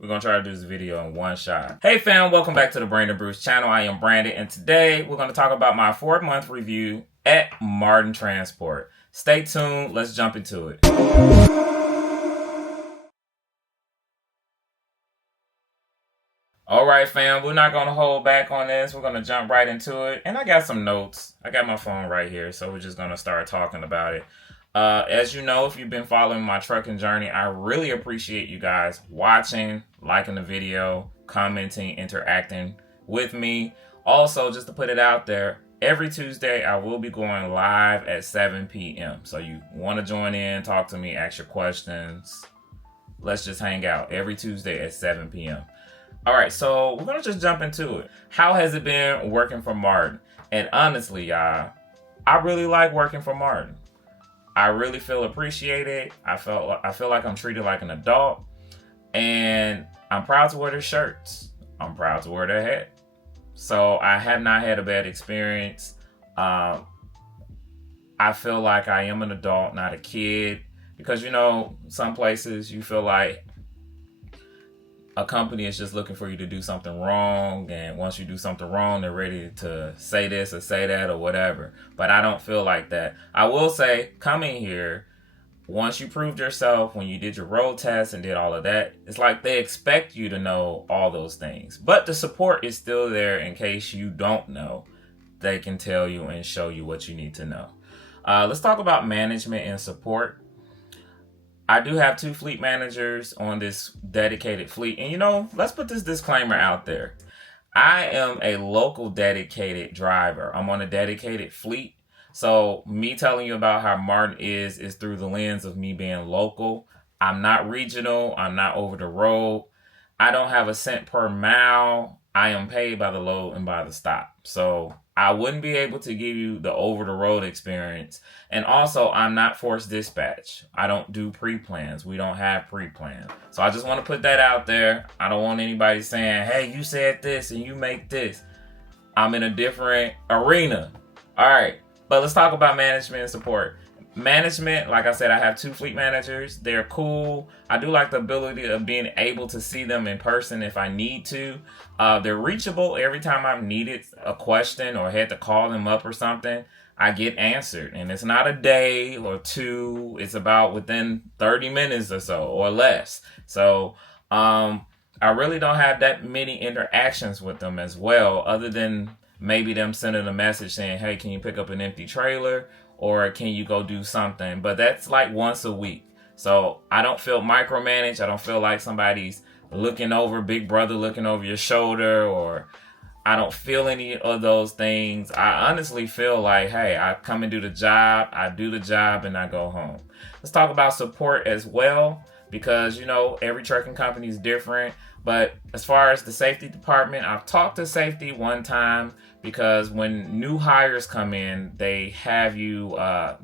We're going to try to do this video in one shot. Hey fam, welcome back to the Brandon Brews channel. I am Brandon, and today we're going to talk about my 4-month review at Marten Transport. Stay tuned. Let's jump into it. All right, fam, we're not going to hold back on this. We're going to jump right into it. And I got some notes. I got my phone right here, so we're just going to start talking about it. As you know, if you've been following my trucking journey, I really appreciate you guys watching, liking the video, commenting, interacting with me. Also, just to put it out there, every Tuesday I will be going live at 7 p.m. So you want to join in, talk to me, ask your questions. Let's just hang out every Tuesday at 7 p.m. All right, so we're going to just jump into it. How has it been working for Marten? And honestly, y'all, I really like working for Marten. I really feel appreciated. I feel like I'm treated like an adult, and I'm proud to wear their shirts. I'm proud to wear their hat. So I have not had a bad experience. I feel like I am an adult, not a kid, because you know, some places you feel like a company is just looking for you to do something wrong, and once you do something wrong, they're ready to say this or say that or whatever. But I don't feel like that. I will say, coming here, once you proved yourself, when you did your road test and did all of that, it's like they expect you to know all those things. But the support is still there in case you don't know. They can tell you and show you what you need to know. Let's talk about management and support. I do have 2 fleet managers on this dedicated fleet. And you know, let's put this disclaimer out there. I am a local dedicated driver. I'm on a dedicated fleet. So me telling you about how Marten is through the lens of me being local. I'm not regional. I'm not over the road. I don't have a cent per mile. I am paid by the load and by the stop. So I wouldn't be able to give you the over-the-road experience. And also, I'm not force dispatch. I don't do pre-plans. We don't have pre-plans. So I just want to put that out there. I don't want anybody saying, hey, you said this and you make this. I'm in a different arena. All right. But let's talk about management and support. Management, like I said, I have 2 fleet managers. They're cool. I do like the ability of being able to see them in person if I need to. They're reachable every time I've needed a question or had to call them up or something. I get answered, and it's not a day or 2. It's about within 30 minutes or so or less. So I really don't have that many interactions with them as well, other than maybe them sending a message saying, hey, can you pick up an empty trailer? Or can you go do something? But that's like once a week. So I don't feel micromanaged. I don't feel like somebody's looking over, big brother looking over your shoulder, or I don't feel any of those things. I honestly feel like, hey, I come and do the job, I do the job, and I go home. Let's talk about support as well, because, you know, every trucking company is different. But as far as the safety department, I've talked to safety one time, because when new hires come in, they have you,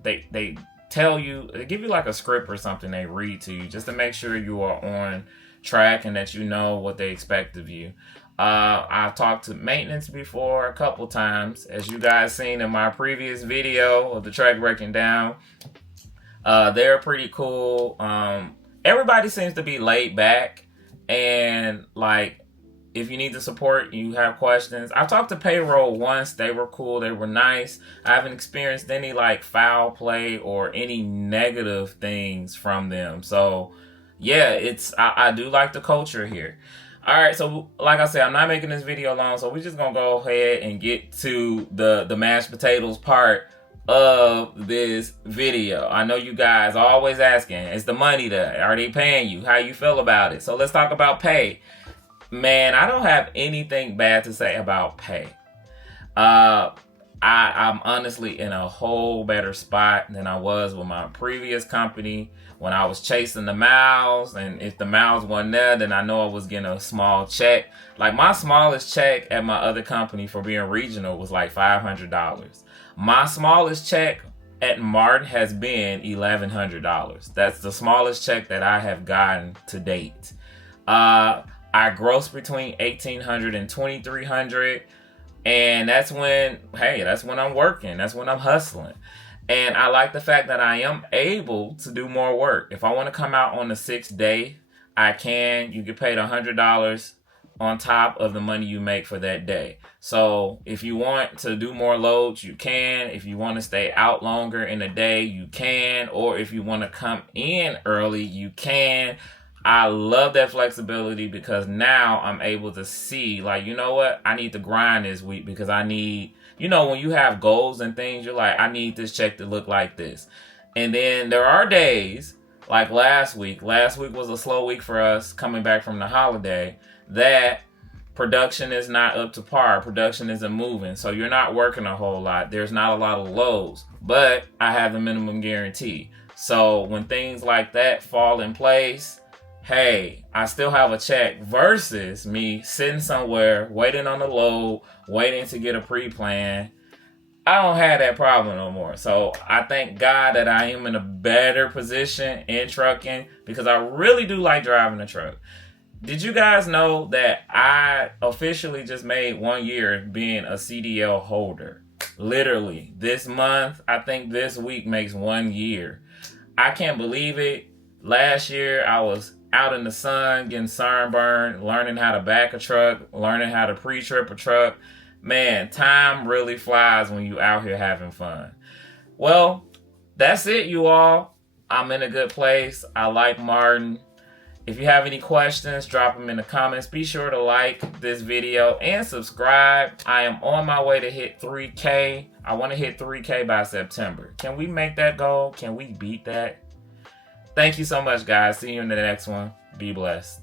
they tell you, they give you like a script or something they read to you just to make sure you are on track and that you know what they expect of you. I've talked to maintenance before a couple times, as you guys seen in my previous video of the truck breaking down. They're pretty cool. Everybody seems to be laid back, and like, if you need the support, you have questions. I've talked to payroll once. They were cool. They were nice. I haven't experienced any like foul play or any negative things from them. So yeah, I do like the culture here. All right, so like I said, I'm not making this video long, so we're just gonna go ahead and get to the mashed potatoes part of this video. I know you guys are always asking, is the money there? Are they paying you? How you feel about it? So let's talk about pay. Man, I don't have anything bad to say about pay. I'm honestly in a whole better spot than I was with my previous company when I was chasing the miles. And if the miles weren't there, then I know I was getting a small check. Like my smallest check at my other company for being regional was like $500. My smallest check at Marten has been $1,100. That's the smallest check that I have gotten to date. I gross between $1,800 and $2,300, and that's when I'm working. That's when I'm hustling. And I like the fact that I am able to do more work. If I want to come out on the 6th day, You get paid $100 on top of the money you make for that day. So if you want to do more loads, you can. If you want to stay out longer in a day, you can. Or if you want to come in early, you can. I love that flexibility because now I'm able to see, like, you know what? I need to grind this week because I need, when you have goals and things, you're like, I need this check to look like this. And then there are days like last week. Last week was a slow week for us coming back from the holiday, that production is not up to par. Production isn't moving. So you're not working a whole lot. There's not a lot of loads, but I have the minimum guarantee. So when things like that fall in place, hey, I still have a check versus me sitting somewhere, waiting on the load, waiting to get a pre-plan. I don't have that problem no more. So I thank God that I am in a better position in trucking because I really do like driving a truck. Did you guys know that I officially just made 1 year being a CDL holder? Literally, this month, I think this week makes 1 year. I can't believe it. Last year, I was out in the sun, getting sunburned, learning how to back a truck, learning how to pre-trip a truck. Man, time really flies when you out here having fun. Well, that's it, you all. I'm in a good place. I like Marten. If you have any questions, drop them in the comments. Be sure to like this video and subscribe. I am on my way to hit 3K. I want to hit 3K by September. Can we make that goal? Can we beat that? Thank you so much, guys. See you in the next one. Be blessed.